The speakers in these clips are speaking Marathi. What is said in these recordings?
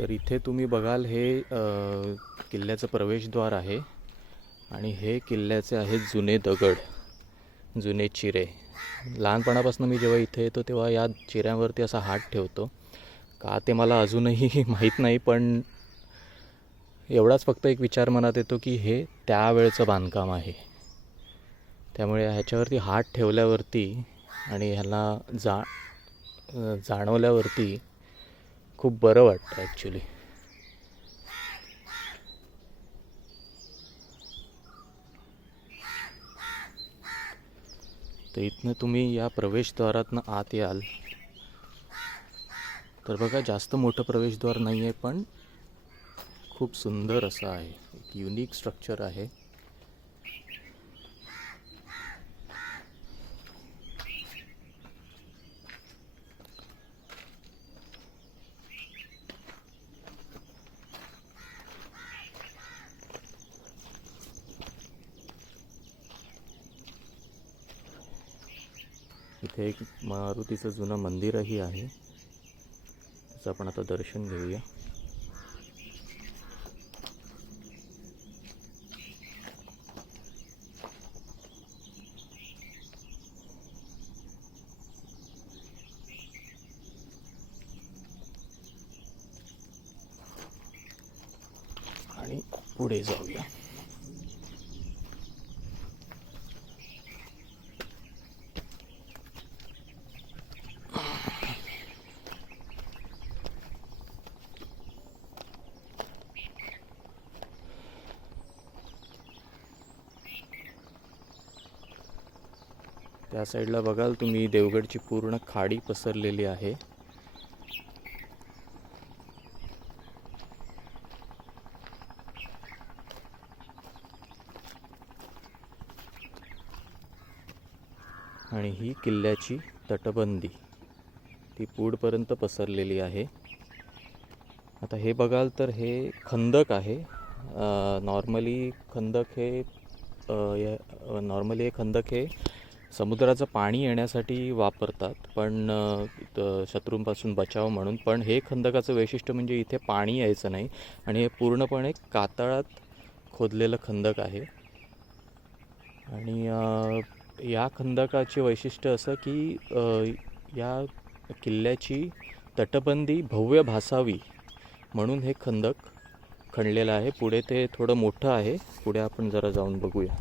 तर इथे तुम्ही बघाल हे किल्ल्याचं प्रवेशद्वार आहे आणि हे किल्ल्याचे आहेत जुने दगड, जुने चिरे. लहानपणापासून मी जेव्हा इथे येतो तेव्हा या चिऱ्यांवरती असा हात ठेवतो. का ते मला अजूनही माहीत नाही, पण एवढाच फक्त एक विचार मनात येतो की हे त्यावेळचं बांधकाम आहे. त्यामुळे ह्याच्यावरती हात ठेवल्यावरती आणि ह्याला जाणवल्यावरती खूप बरं वाटतं ॲक्च्युली. तर इथनं तुम्ही या प्रवेशद्वारातनं आत याल तर बघा, जास्त मोठं प्रवेशद्वार नाही आहे, पण खूप सुंदर असं आहे. एक युनिक स्ट्रक्चर आहे. इथे एक मारुतीचं जुनं मंदिरही आहे, त्याचं आपण आता दर्शन घेऊया. आणि पुढे जाऊया. त्या साईडला बघाल तुम्ही देवगडची पूर्ण खाडी पसरलेली आहे. आणि ही किल्ल्याची तटबंदी ती पुढपर्यंत पसरलेली आहे. आता हे बघाल तर हे खंदक आहे. नॉर्मली हे खंदक हे समुद्राचं पाणी येण्यासाठी वापरतात, पण शत्रूंपासून बचाव म्हणून. पण हे खंदकाचं वैशिष्ट्य म्हणजे इथे पाणी यायचं नाही आणि हे पूर्णपणे कातळात खोदलेलं खंदक आहे. आणि या खंदकाचे वैशिष्ट्य असं की या किल्ल्याची तटबंदी भव्य भासावी म्हणून हे खंदक खणलेलं आहे. पुढे ते थोडं मोठं आहे, पुढे आपण जरा जाऊन बघूया.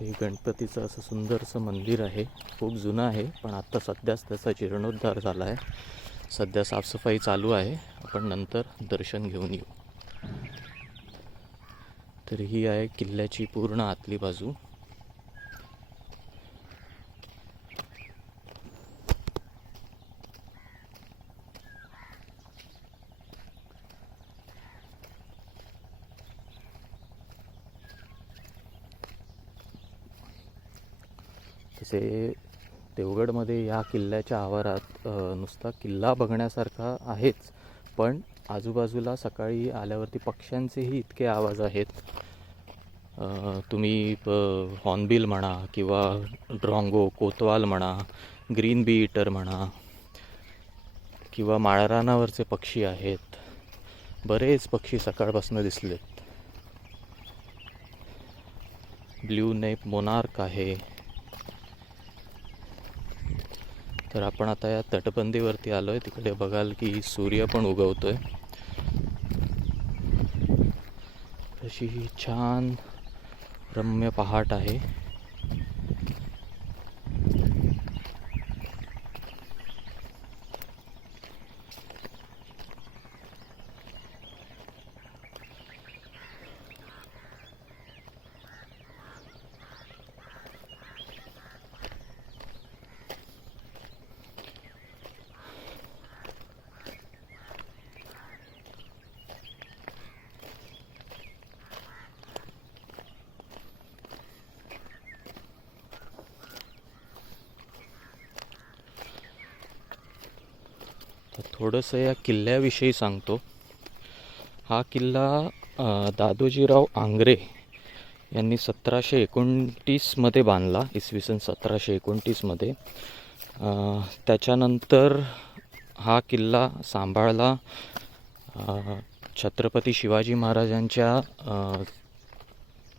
हे गणपतीचं असं सुंदरसं मंदिर आहे. खूप जुनं आहे, पण आत्ता सध्याच त्याचा जीर्णोद्धार झाला आहे. सध्या साफसफाई चालू आहे. आपण नंतर दर्शन घेऊन येऊ. तर ही आहे किल्ल्याची पूर्ण आतली बाजू. तसे देवगडमध्ये या किल्ल्याच्या आवारात नुसता किल्ला बघण्यासारखा आहेच, पण आजूबाजूला सकाळी आल्यावरती पक्ष्यांचेही इतके आवाज आहेत. तुम्ही हॉर्नबिल म्हणा किंवा ड्रॉंगो, कोतवाल म्हणा, ग्रीन बी ईटर म्हणा किंवा माळरानावरचे पक्षी आहेत. बरेच पक्षी सकाळपासून दिसलेत. ब्ल्यू नेक मोनार्क आहे. तर आपण आता या तटबंदीवरती आलो आहे. तिकडे बघाल की सूर्य पण उगवतोय. अशी छान रम्य पहाट आहे. तर थोडंसं या किल्ल्याविषयी सांगतो. हा किल्ला दादोजीराव आंग्रे यांनी 1729मध्ये बांधला, इसवी सन 1729मध्ये. त्याच्यानंतर हा किल्ला सांभाळला छत्रपती शिवाजी महाराजांच्या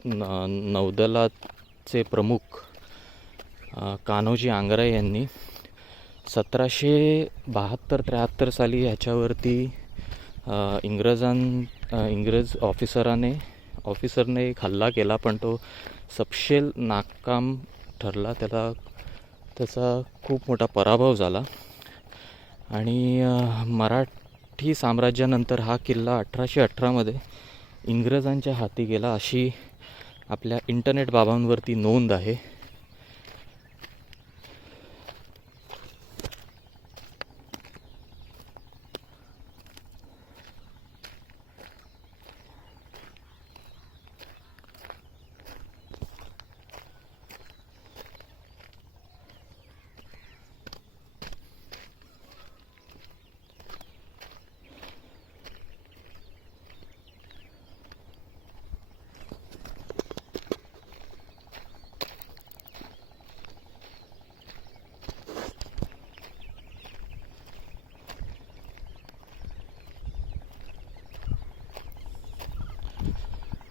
नौदलाचे प्रमुख कान्होजी आंग्रे यांनी 1772-73 साली ह्याच्यावरती इंग्रज ऑफिसरने एक हल्ला केला, पण तो सपशेल नाकाम ठरला. त्याचा खूप मोठा पराभव झाला आणि मराठी साम्राज्यानंतर हा किल्ला 1818मध्ये इंग्रजांच्या हाती गेला, अशी आपल्या इंटरनेट बाबांवरती नोंद आहे.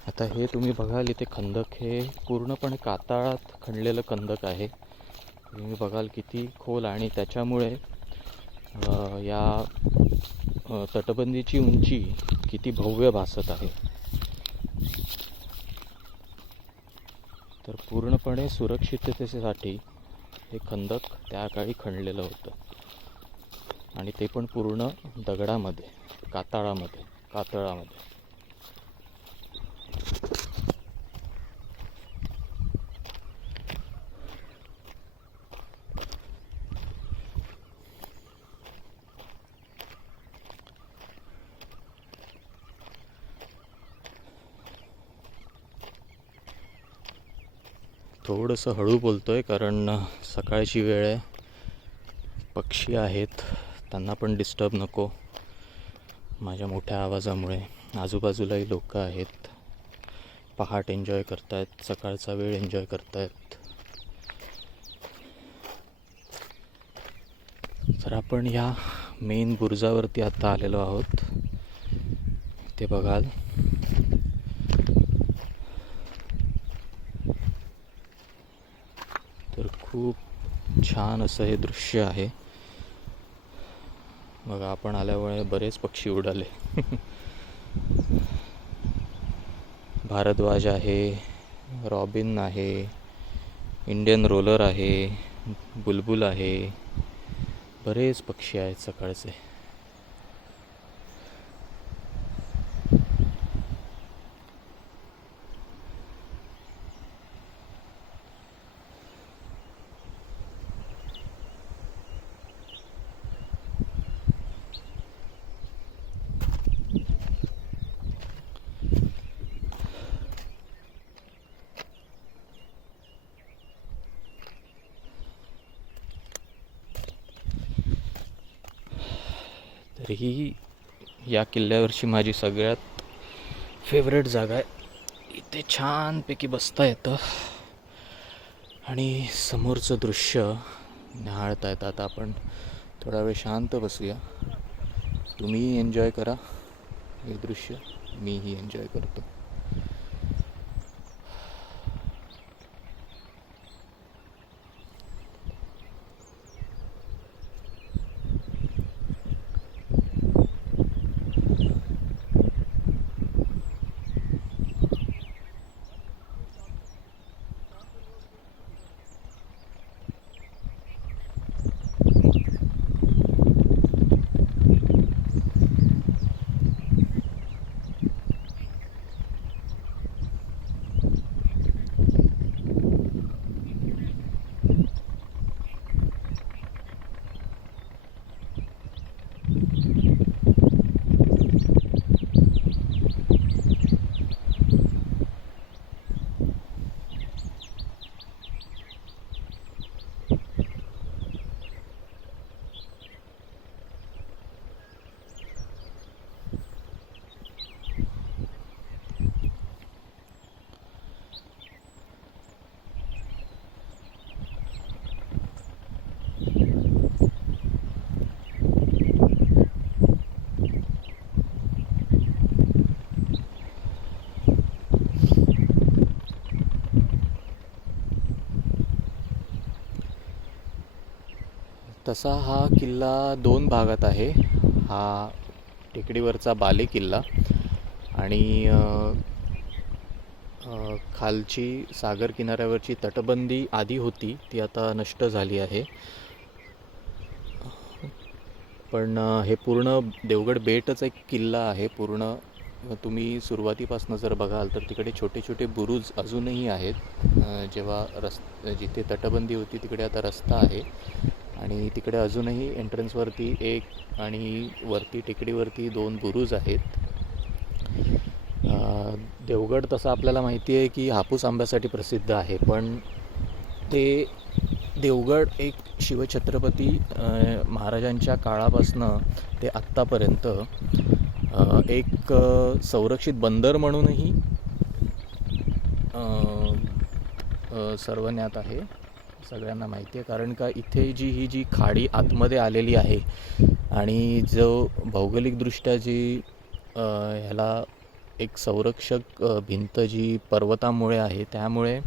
आता हे तुम्ही बघाल, इथे खंदक हे पूर्णपणे कातळात खणलेलं खंदक आहे. तुम्ही बघाल किती खोल, आणि त्याच्यामुळे या तटबंदीची उंची किती भव्य भासत आहे. तर पूर्णपणे सुरक्षिततेसाठी हे खंदक त्या काळी खणलेलं होतं, आणि ते पण पूर्ण दगडामध्ये, कातळामध्ये. थोडंसं हळू बोलतोय कारण सकाळची वेळ आहे, पक्षी आहेत, त्यांना पण डिस्टर्ब नको माझ्या मोठ्या आवाजामुळे. आजूबाजूलाही लोक आहेत, पहाट एन्जॉय करतायत, सकाळचा वेळ एन्जॉय करतायत. तर आपण या मेन बुरुजावरती आता आलेलो आहोत. ते बघाल, तर खूप छान असं हे दृश्य आहे. बघा, आपण आल्यामुळे बरेच पक्षी उडाले. भारद्वाज आहे, रॉबिन आहे, इंडियन रोलर आहे, बुलबुल आहे, बरेच पक्षी आहेत सकाळचे. तर ही या किल्ल्यावरची माझी सगळ्यात फेवरेट जागा आहे. इथे छानपैकी बसता येतं आणि समोरचं दृश्य निहाळता येतं. आता आपण थोडा वेळ शांत बसूया. तुम्हीही एन्जॉय करा हे दृश्य, मीही एन्जॉय करतो. तसा हा किल्ला 2 भागात आहे. हा टेकडीवरचा बाले किल्ला आणि खालची सागर किनाऱ्यावरची तटबंदी आधी होती, ती आता नष्ट झाली आहे. पण हे पूर्ण देवगड बेटच एक किल्ला आहे. पूर्ण तुम्ही सुरुवातीपासून जर बघाल तर तिकडे छोटे छोटे बुरुज अजूनही आहेत. जेव्हा जिथे तटबंदी होती तिकडे आता रस्ता आहे आणि तिकडे अजूनही एंट्रन्सवरती एक आणि वरती टेकडीवरती 2 बुरुज आहेत. देवगड तसं आपल्याला माहिती आहे की हापूस आंब्यासाठी प्रसिद्ध आहे, पण ते देवगड एक शिवछत्रपती महाराजांच्या काळापासनं ते आत्तापर्यंत एक संरक्षित बंदर म्हणूनही सर्वज्ञात आहे. सगळ्यांना माहिती आहे, कारण का इथे ही जी खाडी आतमध्ये आलेली आहे आणि जो भौगोलिकदृष्ट्या जी ह्याला एक संरक्षक भिंत जी पर्वतामुळे आहे, त्यामुळे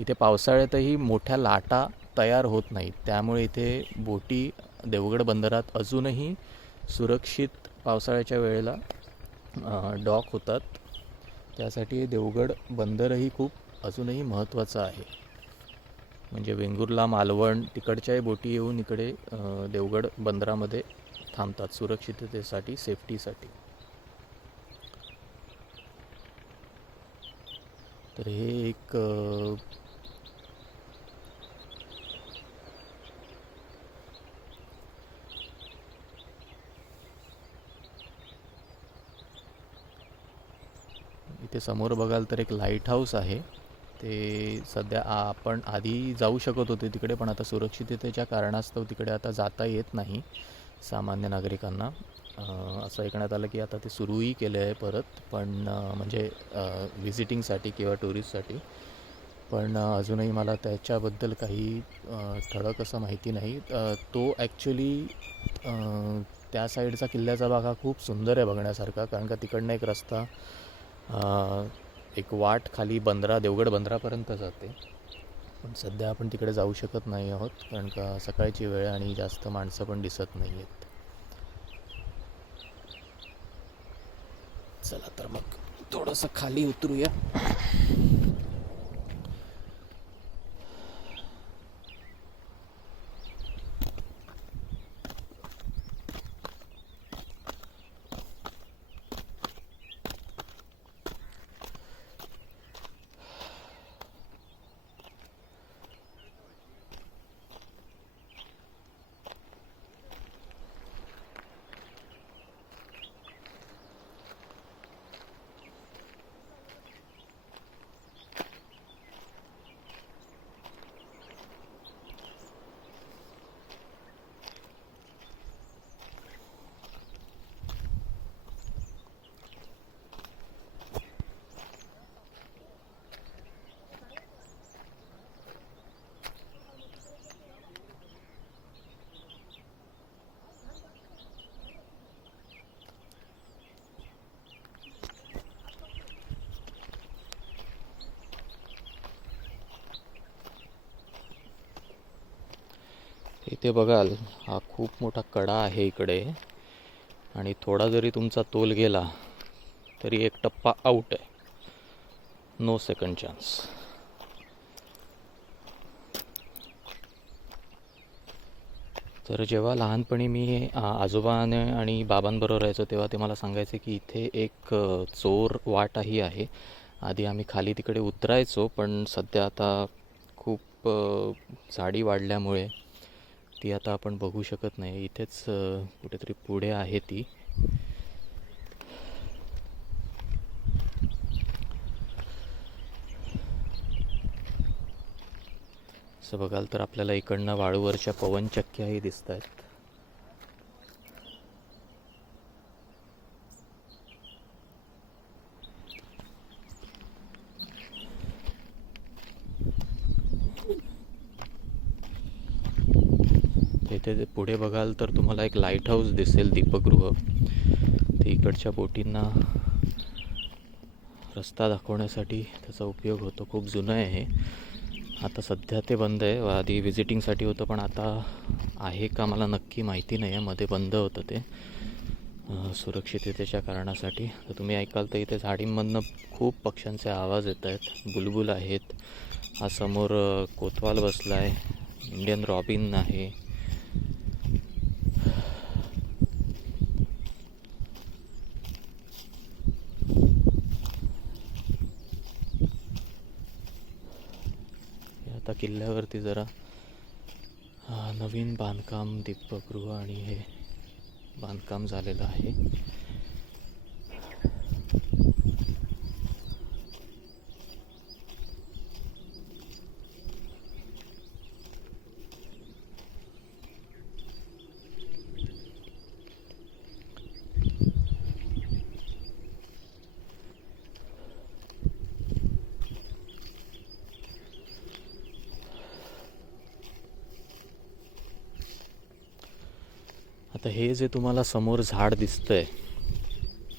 इथे पावसाळ्यातही मोठ्या लाटा तयार होत नाहीत. त्यामुळे इथे बोटी देवगड बंदरात अजूनही सुरक्षित पावसाळ्याच्या वेळेला डॉक होतात. त्यासाठी देवगड बंदरही खूप अजूनही महत्त्वाचं आहे. म्हणजे वेंगुर्ला, मालवण तिकडच्याही बोटी येऊन इकडे देवगड बंदरामध्ये थांबतात सुरक्षिततेसाठी, सेफ्टीसाठी. तर हे एक इथे समोर बघाल तर एक लाईट हाऊस आहे. ते सध्या आपण आधी जाऊ शकत होते तिकडे, पण आता सुरक्षिततेच्या कारणास्तव तिकडे आता जाता येत नाही सामान्य नागरिकांना. असं ऐकण्यात आलं की आता ते सुरूही केलं आहे परत, पण म्हणजे व्हिजिटिंगसाठी किंवा टुरिस्टसाठी. पण अजूनही मला त्याच्याबद्दल काही ठळक असं माहिती नाही. तो ॲक्च्युली त्या साईडचा किल्ल्याचा भाग हा खूप सुंदर आहे बघण्यासारखा, कारण का तिकडनं एक रस्ता एक वाट खाली देवगड बंदरापर्यंत जाते. पण सध्या आपण तिकडे जाऊ शकत नाही आहोत, कारण का सकाळची वेळ आणि जास्त माणसं पण दिसत नाही आहेत. चला तर मग थोडंसं खाली उतरूया. इथे बघाल हा खूप मोठा कडा आहे इकडे, आणि थोडा जरी तुमचा तोल गेला तरी एक टप्पा आउट आहे. No second chance. तर जेव्हा लहानपणी मी आजोबाने आणि बाबांबरोबर राहायचो तेव्हा ते मला सांगायचे की इथे एक चोर वाटही आहे. आधी आम्ही खाली तिकडे उतरायचो, पण सध्या आता खूप झाडी वाढल्यामुळे ती आता आपण बघू शकत नाही. इथेच कुठेतरी पुढे आहे ती. असं बघाल तर आपल्याला इकडनं वाळूवरच्या पवनचक्क्याही दिसत आहेत. इथे पुढे बघाल तर तुम्हाला एक लाईट हाऊस दिसेल, दीपगृह. ते इकडच्या बोटींना रस्ता दाखवण्यासाठी त्याचा उपयोग होतो. खूप जुनं आहे हे. आता सध्या ते बंद आहे. आधी व्हिजिटिंगसाठी होतं, पण आता आहे का मला नक्की माहिती नाही आहे. मध्ये बंद होतं ते सुरक्षिततेच्या कारणासाठी. तर तुम्ही ऐकाल तर इथे झाडींमधनं खूप पक्ष्यांचे आवाज येत आहेत. बुलबुल आहेत. हा समोर कोतवाल बसला आहे. इंडियन रॉबिन आहे. आता किल्ल्यावरती जरा नवीन बांधकाम, दीपगृह आणि हे बांधकाम झालेलं आहे. आता हे जे तुम्हाला समोर झाड दिसतंय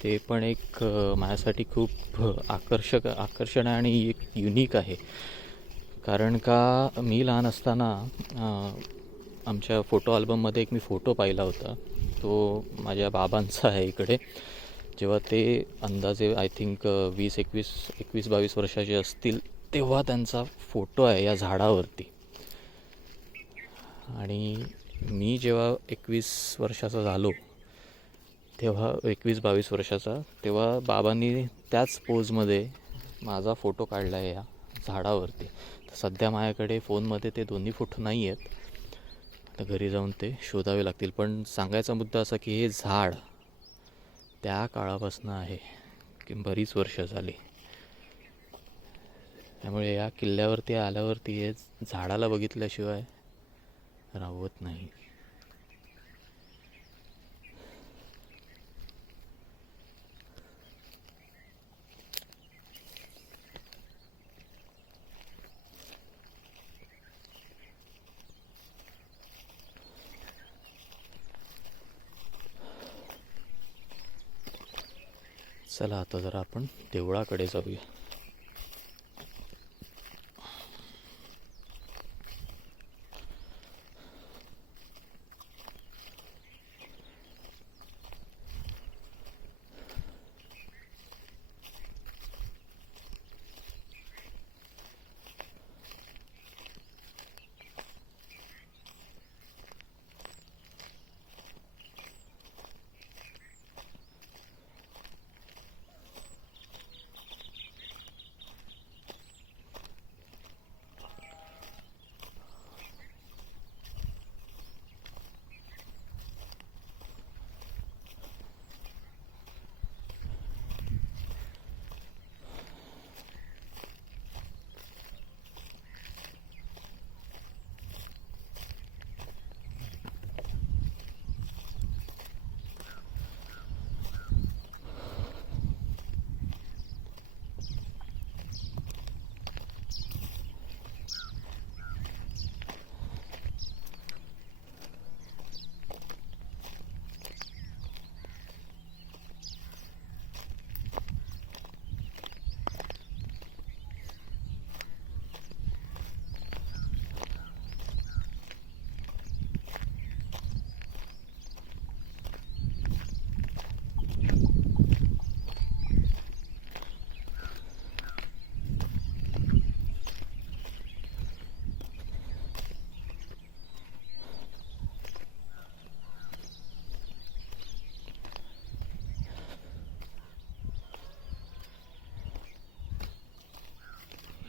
ते पण एक माझ्यासाठी खूप आकर्षण आहे आणि एक युनिक आहे. कारण का मी लहान असताना आमच्या फोटो अल्बममध्ये एक मी फोटो पाहिला होता. तो माझ्या बाबांचा आहे इकडे. जेव्हा ते अंदाजे आय थिंक 21-22 वर्षाचे असतील तेव्हा त्यांचा फोटो आहे या झाडावरती. आणि मी जेव्हा 21 वर्षाचा झालो, तेव्हा 21-22 वर्षाचा, तेव्हा बाबांनी त्याच पोजमध्ये माझा फोटो काढला आहे या झाडावरती. तर सध्या माझ्याकडे फोनमध्ये ते दोन्ही फोटो नाही आहेत. आता घरी जाऊन ते शोधावे लागतील. पण सांगायचा मुद्दा असा की हे झाड त्या काळापासून आहे की बरीच वर्ष झाली. त्यामुळे या किल्ल्यावरती आल्यावरती हे झाडाला बघितल्याशिवाय राहत नाही. चला आता जरा आपण देवळाकडे जाऊया.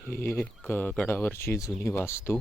ही एक गडावरची जुनी वास्तू.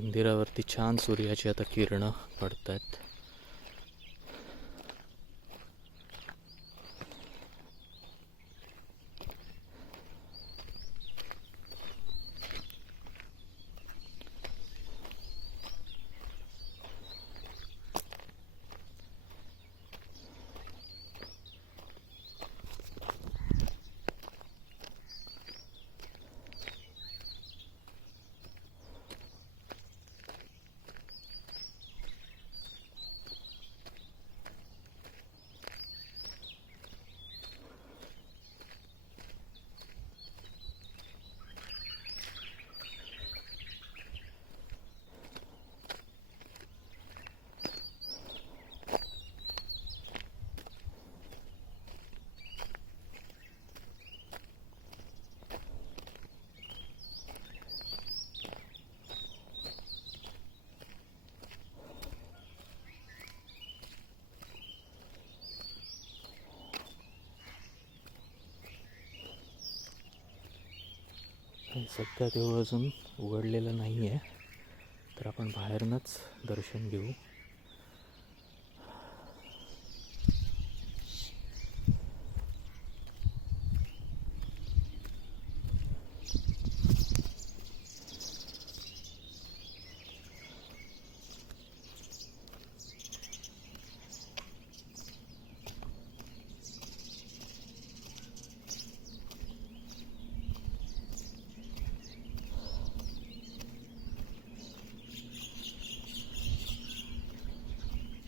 मंदिरावरती छान सूर्याची आता किरणं पडत आहेत. सध्या देऊळ अजून उघडलेलं नाही आहे, तर आपण बाहेरनंच दर्शन घेऊ.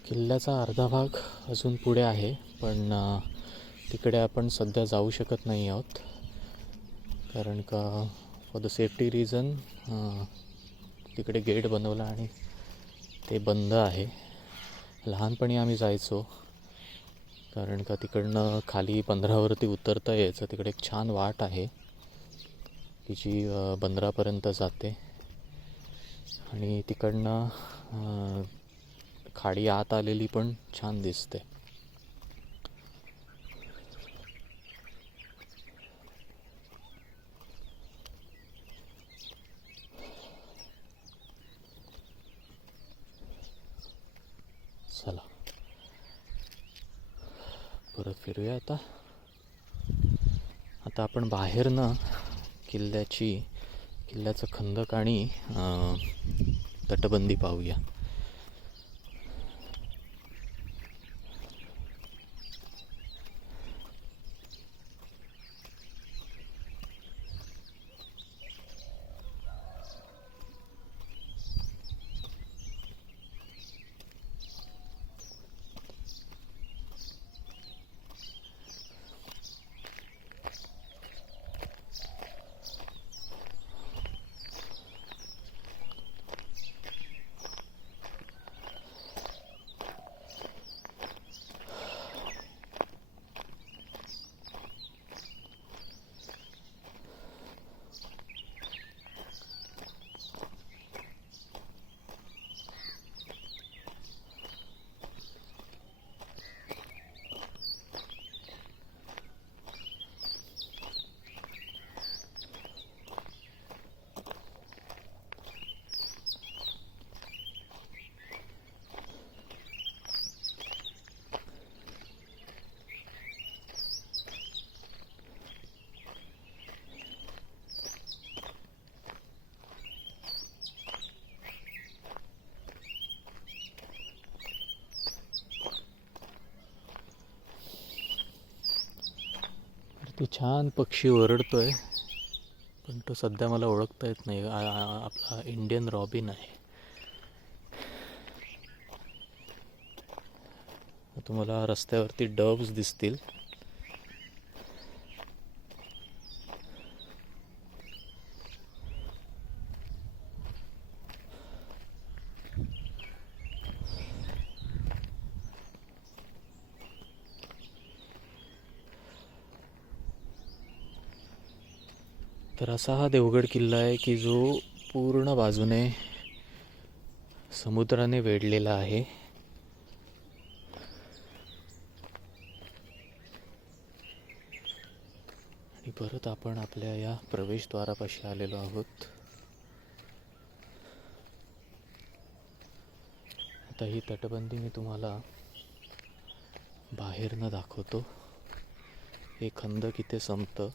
किल्ल्याचा अर्धा भाग अजून पुढे आहे, पण तिकडे आपण सध्या जाऊ शकत नाही आहोत, कारण का फॉर द सेफ्टी रिझन तिकडे गेट बनवला आणि ते बंद आहे. लहानपणी आम्ही जायचो, कारण का तिकडनं खाली बंदरावरती उतरता यायचं. तिकडे एक छान वाट आहे की जी बंदरापर्यंत जाते आणि तिकडनं खाडी आत आलेली पण छान दिसते. चला परत फिरूया. आता आपण बाहेरनं किल्ल्याचं खंदक आणि तटबंदी पाहूया. ते छान पक्षी ओरडतोय, पण तो सध्या मला ओळखता येत नाही. आपला इंडियन रॉबिन आहे. तुम्हाला रस्त्यावरती डव्स दिसतील. तर असा हा देवगड किल्ला आहे की जो पूर्ण बाजूने समुद्राने वेढलेला आहे. आणि परत आपण आपल्या या प्रवेशद्वारापाशी आलेलो आहोत. आता ही तटबंदी मी तुम्हाला बाहेरनं दाखवतो. हे खंदक इथे संपतं.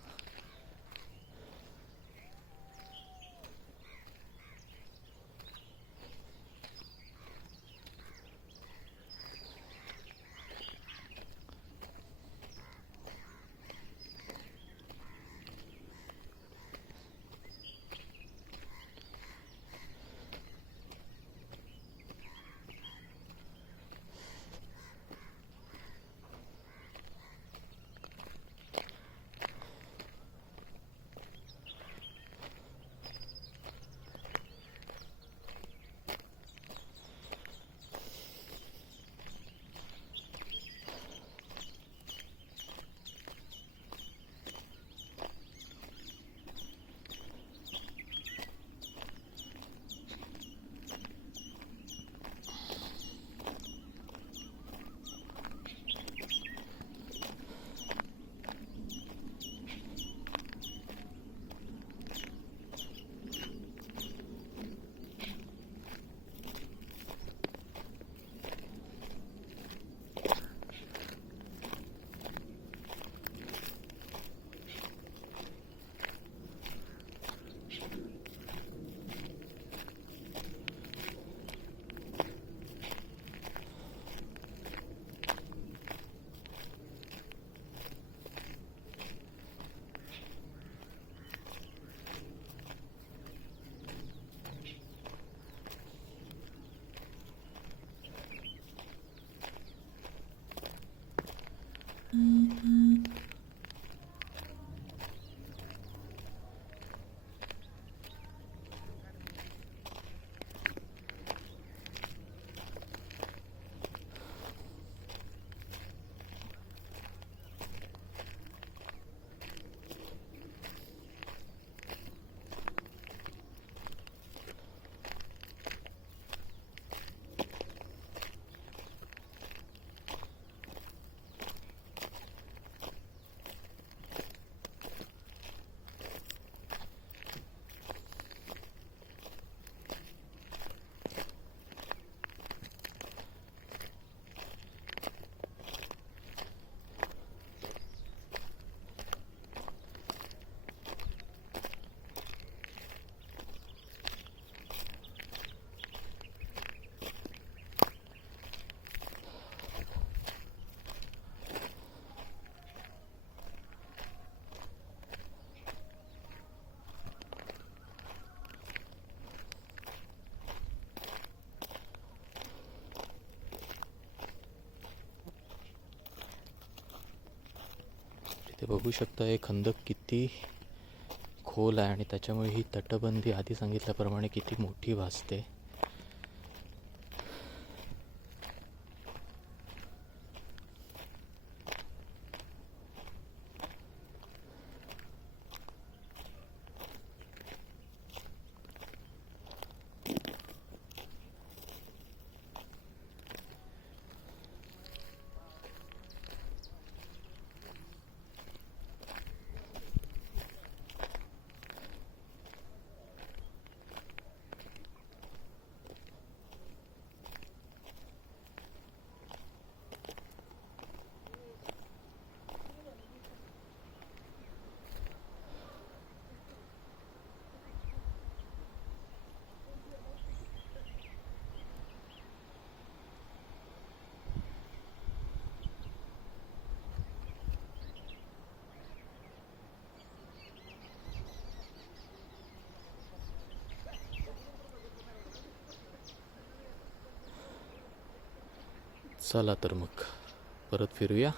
ते बघू शकता हे खंदक किती खोल आहे आणि त्याच्यामुळे ही तटबंदी आधी सांगितल्याप्रमाणे किती मोठी भासते. चला तर मग परत फिरूया.